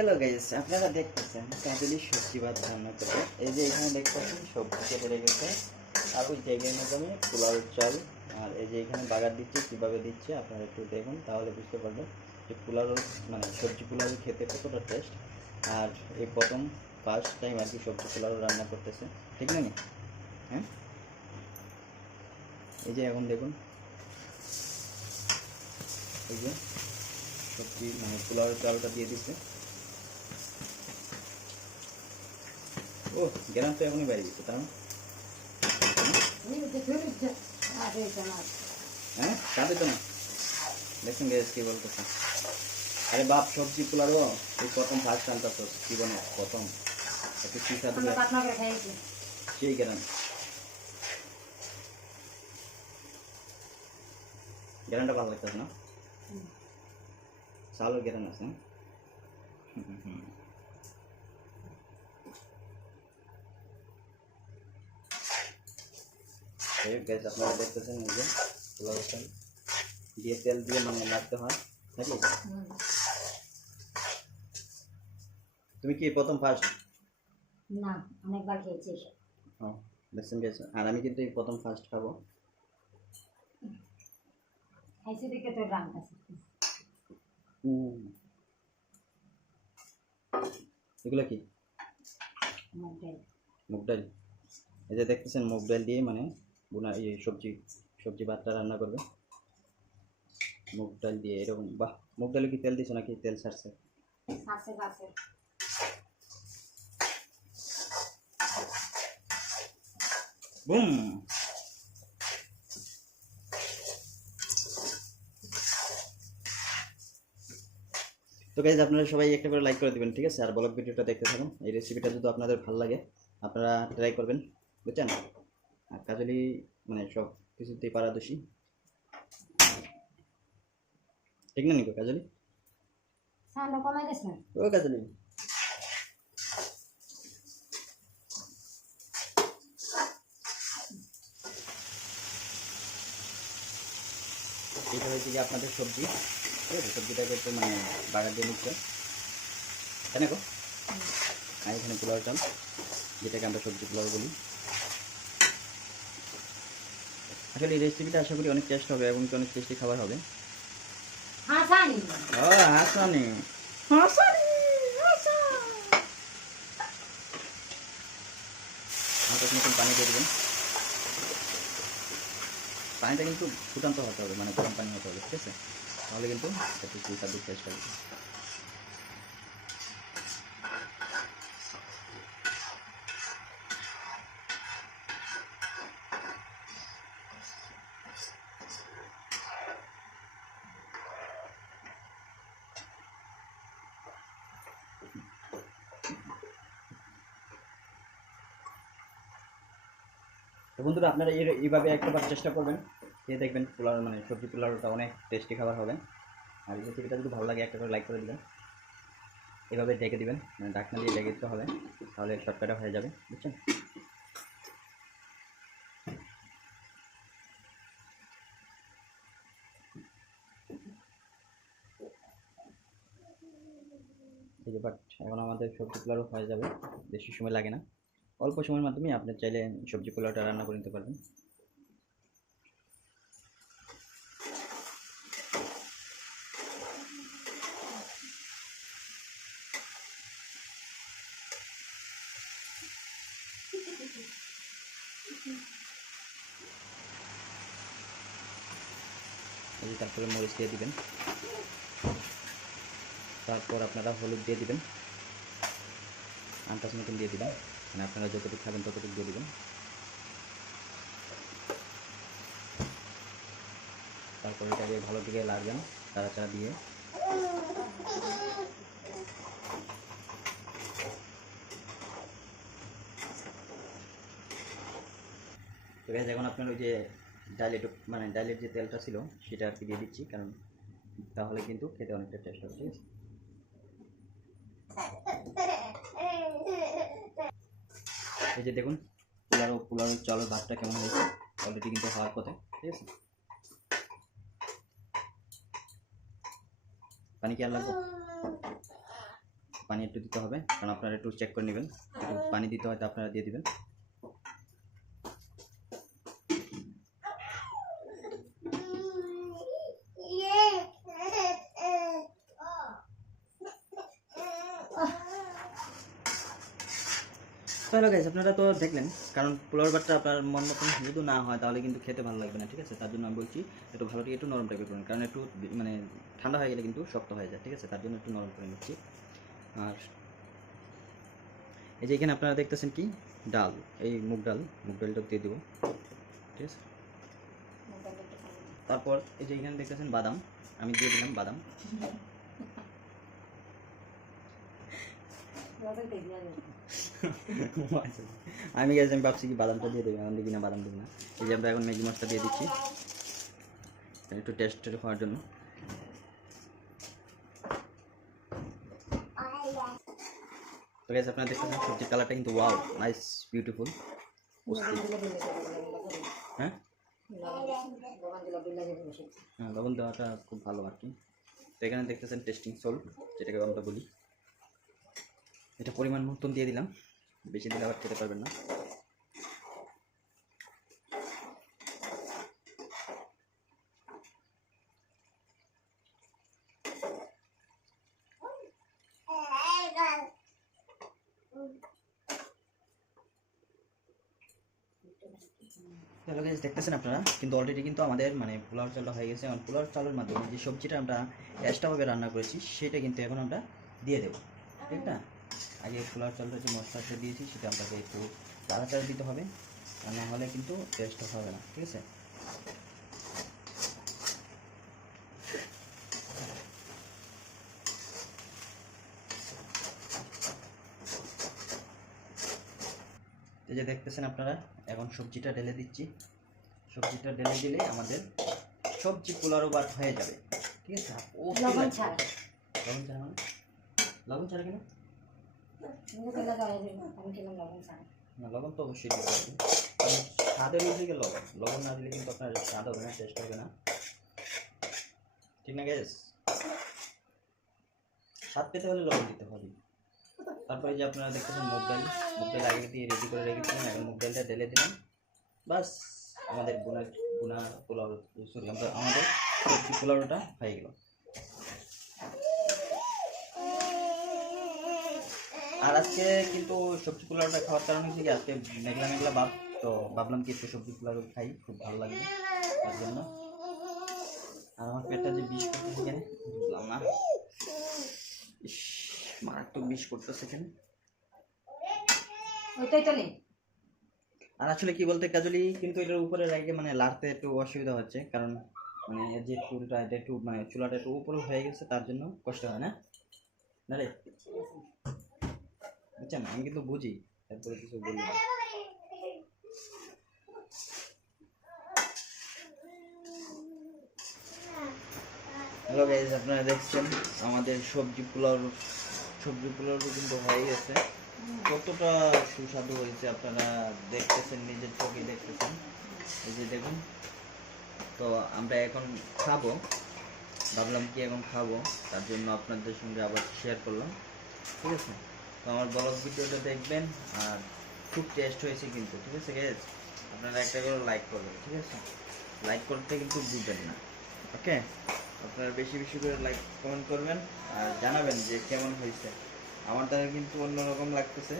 Hello guys আপনারা দেখতেছেন কাজলি সবজি ভাত রান্না করে এই যে এখানে দেখতেছেন সবজি কেটে রেখেছে। আর ওই জায়গার মধ্যে পোলাও চাল। আর এই যে এখানে বাগার দিচ্ছে, কীভাবে দিচ্ছে, আপনারা একটু দেখুন, তাহলে বুঝতে পারবেন যে পোলাও মানে সবজি পোলাও খেতে কতটা টেস্ট আর এই প্রথম ফার্স্ট টাইম আর কি সবজি পোলাও রান্না করতেছে। ঠিক না? হ্যাঁ? এই যে এখন দেখুন। এই যে সবজি মানে পোলাওয়ের চালটা দিয়ে দিচ্ছে। ও গ্রাম তো এখনই বাইরে গেছে তার হ্যাঁ? কাঁদে তো না? দেখুন গ্যাস কি বলতেছে। আরে বাপ সবজি পোলারও এই প্রথম ফার্স্ট আনতা তো জীবনে প্রথম। একটু শিক্ষা দিবে সেই গ্রাম গ্রামটা ভালো লাগতেছে না? চালও গ্রাম আছে? হুম, হুম। গ্যাস আপনারা দেখতেছেন এই যে পোলাও চাল। দিয়ে তেল দিয়ে মানে লাগতে হয় নাকি? তুমি কি প্রথম ফার্স্ট না অনেকবার খেয়েছি হ্যাঁ দেখছেন গেছে আর আমি কিন্তু এই প্রথম ফার্স্ট খাব। খাইছি দেখে তোর রাম কাছে এগুলো কি? আমার ডাল। মুগ ডাল। এই যে দেখতেছেন মুগ ডাল দিয়ে মানে বুনা এই সবজি সবজি ভাতটা রান্না করবে। মুগ ডাল দিয়ে এরকম বাহ মুগ ডালে কি তেল দিছো নাকি তেল ছাড়ছে? আছে বুম। তো গাইজ আপনারা সবাই একটা করে লাইক করে দিবেন ঠিক আছে? আর ব্লগ ভিডিওটা দেখতে থাকুন। এই রেসিপিটা যদি আপনাদের ভালো লাগে আপনারা ট্রাই করবেন বুঝছেন? আর কাজলি মানে সব কিছুতেই পারদর্শী। ঠিক না নিকো কাজলি? কমাই দিস না ও কাজলি। এটা হচ্ছে যে আপনাদের সবজি ঠিক আছে? সবজিটাকে একটু মানে বাগার দিয়ে নিচ্ছে। তাই না গো? আর এখানে পোলাও চাল যেটাকে আমরা সবজি পোলাও বলি। আসলে এই রেসিপিটা আশা করি অনেক টেস্ট হবে এবং অনেক টেস্টি খাবার হবে। জানি ও হাসানি। হাসানি হালকা নতুন পানি দিয়ে দেবেন। পানিটা কিন্তু ফুটান্ত হতে হবে মানে গরম পানি হতে হবে ঠিক আছে? তাহলে কিন্তু একটু সুস্বাদু টেস্ট হবে। তো বন্ধুরা, আপনারা এইভাবে একটাবার চেষ্টা করবেন। খেয়ে দেখবেন পোলাও মানে সবজি পোলাওটা অনেক টেস্টি খাবার হবে। আর রেসিপিটা যদি ভালো লাগে, একটা করে লাইক করে দিবেন। এভাবে ডেকে দিবেন মানে ঢাকনা দিয়ে ডেকে দিতে হবে, তাহলে শর্টকাটে হয়ে যাবে, বুঝছেন? বাট এখন আমাদের সবজি পোলাও হয়ে যাবে, বেশি সময় লাগে না। অল্প সময়ের মাধ্যমে আপনি চাইলে সবজি পোলাওটা রান্না করে নিতে পারবেন। তারপরে মরিচ দিয়ে দিবেন। তারপর আপনারা হলুদ দিয়ে দিবেন। আন্দাজ মতন দিয়ে দিবেন। মানে আপনারা যতটুকু খাবেন ততটুকু দিয়ে দিবেন। তারপর এটা দিয়ে ভালো দিকে লাগবেন তাড়াচাড়া দিয়ে। তো guys, এখন আপনার ওই যে ডাইলেট মানে ডাইলের যে তেলটা ছিল সেটা আর কি দিয়ে দিচ্ছি কারণ তাহলে কিন্তু খেতে অনেকটা টেস্ট হবে ঠিক আছে? এই যে দেখুন পোলাও পোলাও চালের ভাতটা কেমন হয়েছে অলরেডি কিন্তু হওয়ার পথে, ঠিক আছে? পানি কি আর লাগবে? পানি একটু দিতে হবে, কারণ আপনারা একটু চেক করে নেবেন। পানি দিতে হয়তো আপনারা দিয়ে দিবেন। তাহলে গাইজ আপনারা তো দেখলেন, কারণ পোলার বাটটা আপনার মন মতন যদি না হয়, তাহলে কিন্তু খেতে ভালো লাগবে না, ঠিক আছে? তার জন্য আমি বলছি, একটু ভালো একটু নরম টাইপের করুন কারণ একটু মানে ঠান্ডা হয়ে গেলে কিন্তু শক্ত হয়ে যায়, ঠিক আছে? তার জন্য একটু নরম করে নিচ্ছি। আর এই যে এখানে আপনারা দেখতেছেন কি? ডাল, এই মুগ ডাল, মুগ ডালটা দিয়ে দেবো, ঠিক আছে? তারপর এই যে এখানে দেখতেছেন বাদাম, আমি দিয়ে দিলাম বাদাম। আমি গেছি আমি ভাবছি কি বাদামটা দিয়ে দেবে, এখন দেখি না বাদাম দেবে না। এই যে আমরা এখন ম্যাগি মশলা দিয়ে দিচ্ছি। একটু টেস্ট হওয়ার জন্য। তো গেছে আপনারা দেখতেছেন সবজির কালারটা কিন্তু ওয়াও নাইস বিউটিফুল হ্যাঁ? হ্যাঁ লবণ দেওয়াটা খুব ভালো আর কি। তো এখানে দেখতেছেন টেস্টিং সল্ট যেটাকে আমরা বলি। এটা পরিমাণ মতন দিয়ে দিলাম। বেশি দিলে আবার খেতে পারবেন না। দেখতেছেন আপনারা? কিন্তু অলরেডি কিন্তু আমাদের মানে পোলাও চালটা হয়ে গেছে। এখন পোলাও চালের মাধ্যমে যে সবজিটা আমরা এক্সট্রাভাবে রান্না করেছি, সেটা কিন্তু এখন আমরা দিয়ে দেবো। ঠিক না? আগে পোলাও চালটা যে মশলাটা দিয়েছি সেটা আপনাকে একটু লাড়াচাড়া দিতে হবে আর না হলে কিন্তু টেস্ট হবে না ঠিক আছে? এই যে দেখতেছেন আপনারা এখন সবজিটা ঢেলে দিচ্ছি। সবজিটা ঢেলে দিলে আমাদের সবজি পোলারও বাদ হয়ে যাবে ঠিক আছে? লবণ ছাড়া। লবণ ছাড়া মানে? লবণ ছাড়া কেন? লবণ তো অবশ্যই দিতে হবে। কারণ স্বাদের দিকে লবণ? লবণ না দিলে কিন্তু আপনার স্বাদ হবে না টেস্ট হবে না। ঠিক না গ্যাস স্বাদ পেতে হলে লবণ দিতে হবে। তারপরে যে আপনারা দেখতেছেন মুগ ডাল মুগ ডাল আগে দিয়ে রেডি করে রেখেছিলাম, এখন মুগ ডালটা ঢেলে দিলাম। বাস আমাদের গুনা গুনা পোলাও সরি আমাদের পোলাওটা হয়ে গেল। আর আজকে কিন্তু সবজি পোলাওটা খাওয়ার কারণ হচ্ছে কি আজকে মেঘলা মেঘলা ভাব তো ভাবলাম কি একটু সবজি পোলাও খাই খুব ভালো লাগবে তার জন্য। আর আমার পেটটা যে বিষ করতেছে এখানে বুঝলাম না। ইস মারাত্মক বিষ করতেছে এখানে ওইটাই তো নেই। আর আসলে কি বলতে কাজলি কিন্তু এটার উপরে রেখে মানে লাড়তে একটু অসুবিধা হচ্ছে কারণ মানে এর যে চুলটা এটা একটু মানে চুলাটা একটু উপরে হয়ে গেছে তার জন্য কষ্ট হয় না। না রে? বুঝছেন আমি কিন্তু বুঝি। তারপরে কিছু বলি হ্যালো গাইজ আপনারা দেখছেন আমাদের সবজি পোলাও সবজি পোলাও কিন্তু হয়ে গেছে। কতটা সুস্বাদু হয়েছে আপনারা দেখতেছেন, নিজের চোখে দেখতেছেন। এই যে দেখুন, তো আমরা এখন খাব। ভাবলাম কি এখন খাব, তার জন্য আপনাদের সঙ্গে আবার শেয়ার করলাম। ঠিক আছে? তো আমার ব্লগ ভিডিওটা দেখবেন আর খুব টেস্ট হয়েছে কিন্তু, ঠিক আছে গেছ আপনারা একটা করে লাইক করবেন, ঠিক আছে? লাইক করতে কিন্তু ভুলবেন না ওকে আপনারা বেশি বেশি করে লাইক কমেন্ট করবেন আর জানাবেন যে কেমন হয়েছে। আমার দ্বারা কিন্তু অন্যরকম লাগতেছে।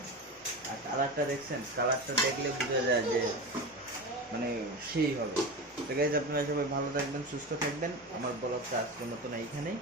আর কালারটা দেখছেন কালারটা দেখলে বোঝা যায় যে মানে সেই হবে। তো গাইজ আপনারা সবাই ভালো থাকবেন, সুস্থ থাকবেন। আমার ব্লগটা আজকের মতন এইখানেই।